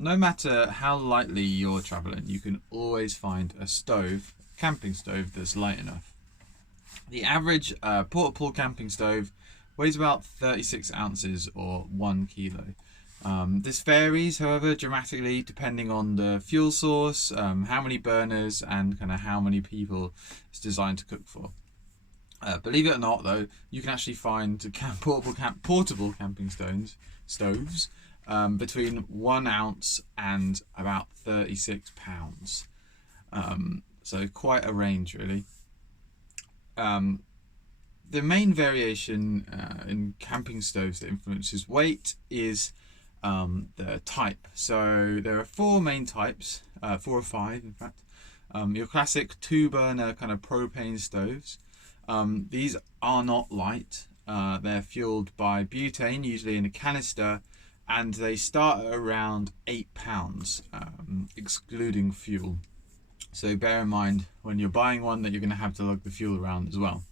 No matter how lightly you're traveling, you can always find a camping stove that's light enough. The average portable camping stove weighs about 36 ounces or 1 kilo. This varies, however, dramatically depending on the fuel source, how many burners, and kind of how many people it's designed to cook for. Believe it or not, though, you can actually find portable camping stoves between 1 ounce and about 36 pounds. So quite a range, really. Um, the main variation in camping stoves that influences weight is the type. So there are four main types, four or five, in fact. Your classic two-burner kind of propane stoves. These are not light. They're fueled by butane, usually in a canister, and they start at around 8 pounds, excluding fuel. So bear in mind when you're buying one that you're going to have to lug the fuel around as well.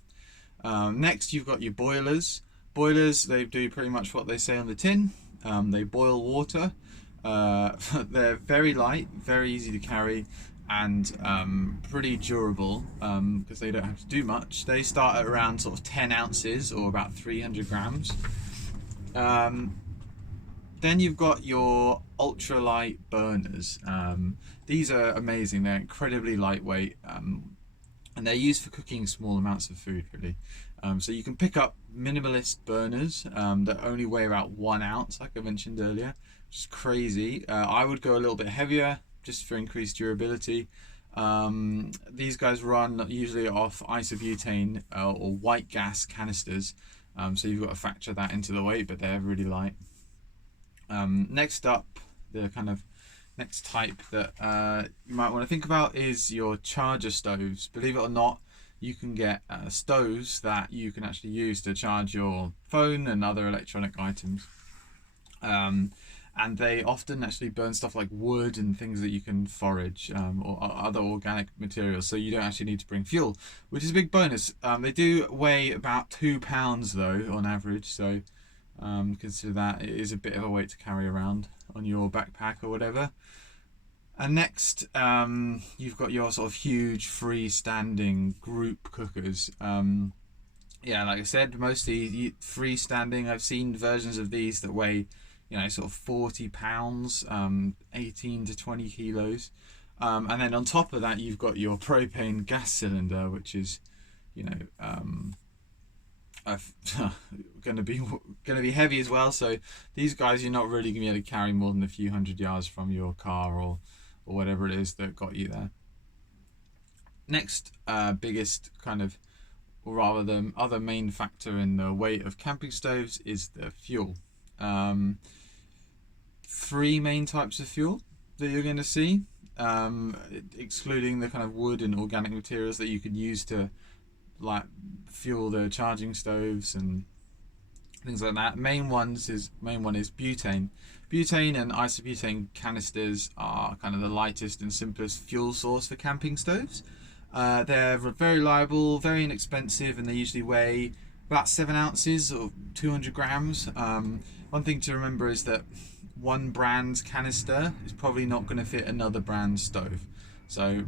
Next, you've got your boilers. Boilers, they do pretty much what they say on the tin. They boil water. They're very light, very easy to carry, and pretty durable because they don't have to do much. They start at around sort of 10 ounces or about 300 grams. Then you've got your ultralight burners. These are amazing. They're incredibly lightweight, and they're used for cooking small amounts of food, really. So you can pick up minimalist burners that only weigh about 1 ounce, like I mentioned earlier, which is crazy. I would go a little bit heavier just for increased durability. These guys run usually off isobutane or white gas canisters, so you've got to factor that into the weight, but they're really light. Next up, the kind of next type that you might want to think about is your charger stoves. Believe it or not, you can get stoves that you can actually use to charge your phone and other electronic items. And they often actually burn stuff like wood and things that you can forage, or other organic materials, so you don't actually need to bring fuel, which is a big bonus. They do weigh about 2 pounds though on average, so consider that it is a bit of a weight to carry around on your backpack or whatever. And next, you've got your sort of huge freestanding group cookers. Yeah, like I said, mostly freestanding. I've seen versions of these that weigh, sort of 40 pounds, 18 to 20 kilos. And then on top of that, you've got your propane gas cylinder, which is, you know, going to be heavy as well. So these guys, you're not really going to be able to carry more than a few hundred yards from your car or whatever it is that got you there. Next, biggest kind of, or rather the other main factor in the weight of camping stoves is the fuel. Three main types of fuel that you're going to see, excluding the kind of wood and organic materials that you could use to like fuel the charging stoves and things like that. Main one is butane. Butane and isobutane canisters are kind of the lightest and simplest fuel source for camping stoves. They're very reliable, very inexpensive, and they usually weigh about 7 ounces or 200 grams. One thing to remember is that one brand's canister is probably not going to fit another brand's stove. So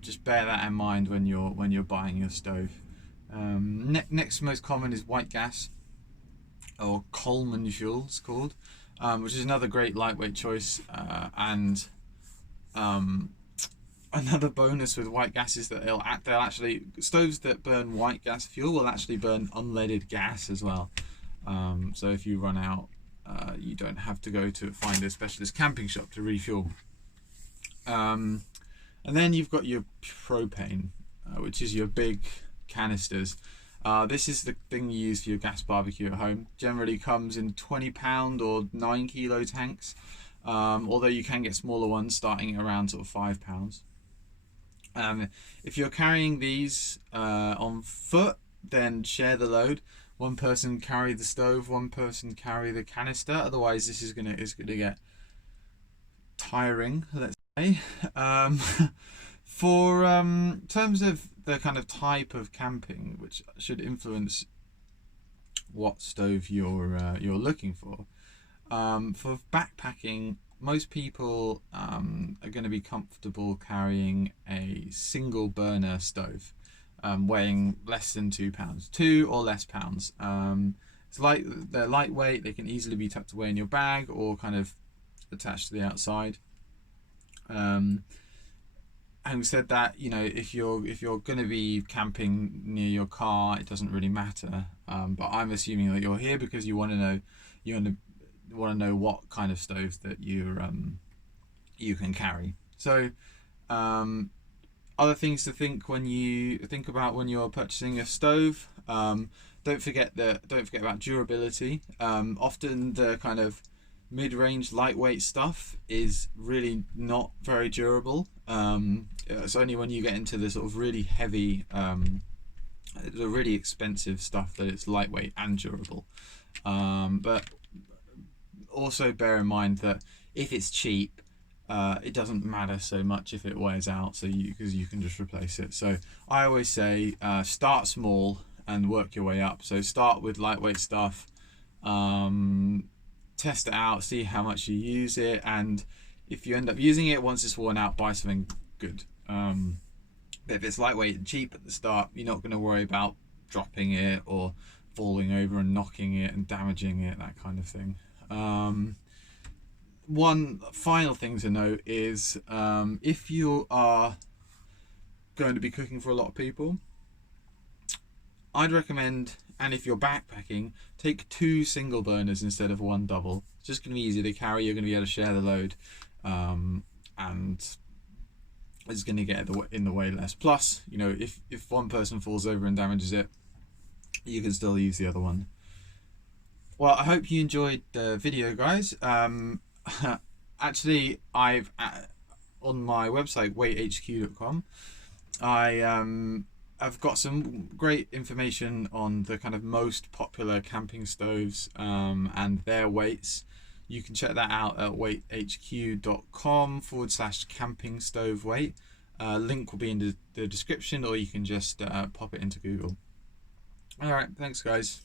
just bear that in mind when you're buying your stove. Next most common is white gas, or Coleman fuel it's called, which is another great lightweight choice. And another bonus with white gas is that they'll actually, stoves that burn white gas fuel will actually burn unleaded gas as well. So if you run out, you don't have to go to find a specialist camping shop to refuel. And then you've got your propane, which is your big canisters. This is the thing you use for your gas barbecue at home. Generally comes in 20 pound or 9 kilo tanks, although you can get smaller ones starting around sort of 5 pounds. If you're carrying these on foot, then share the load. One person carry the stove, one person carry the canister. Otherwise, this is gonna get tiring, let's say. For terms of the kind of type of camping, which should influence what stove you're looking for. For backpacking, most people are going to be comfortable carrying a single burner stove, weighing less than 2 pounds, 2 or less pounds. They're lightweight. They can easily be tucked away in your bag or kind of attached to the outside. Having said that, if you're going to be camping near your car, it doesn't really matter. But I'm assuming that you're here because you want to know what kind of stove that you can carry. So, other things to think when you think about when you're purchasing a stove. Don't forget about durability. Often the kind of mid-range lightweight stuff is really not very durable. It's only when you get into the sort of really heavy, the really expensive stuff that it's lightweight and durable. But also bear in mind that if it's cheap, it doesn't matter so much if it wears out, because you can just replace it. So I always say start small and work your way up. So start with lightweight stuff, test it out, see how much you use it, and if you end up using it, once it's worn out, buy something good. But if it's lightweight and cheap at the start, you're not going to worry about dropping it or falling over and knocking it and damaging it, that kind of thing. One final thing to note is if you are going to be cooking for a lot of people, I'd recommend, and if you're backpacking, take 2 single burners instead of 1 double. It's just going to be easier to carry. You're going to be able to share the load, and it's going to get in the way less. Plus, if one person falls over and damages it, you can still use the other one. Well, I hope you enjoyed the video, guys. Actually, I've on my website weighthq.com, I've got some great information on the kind of most popular camping stoves and their weights. You can check that out at weighthq.com/camping stove weight. Link will be in the description, or you can just pop it into Google. All right, thanks, guys.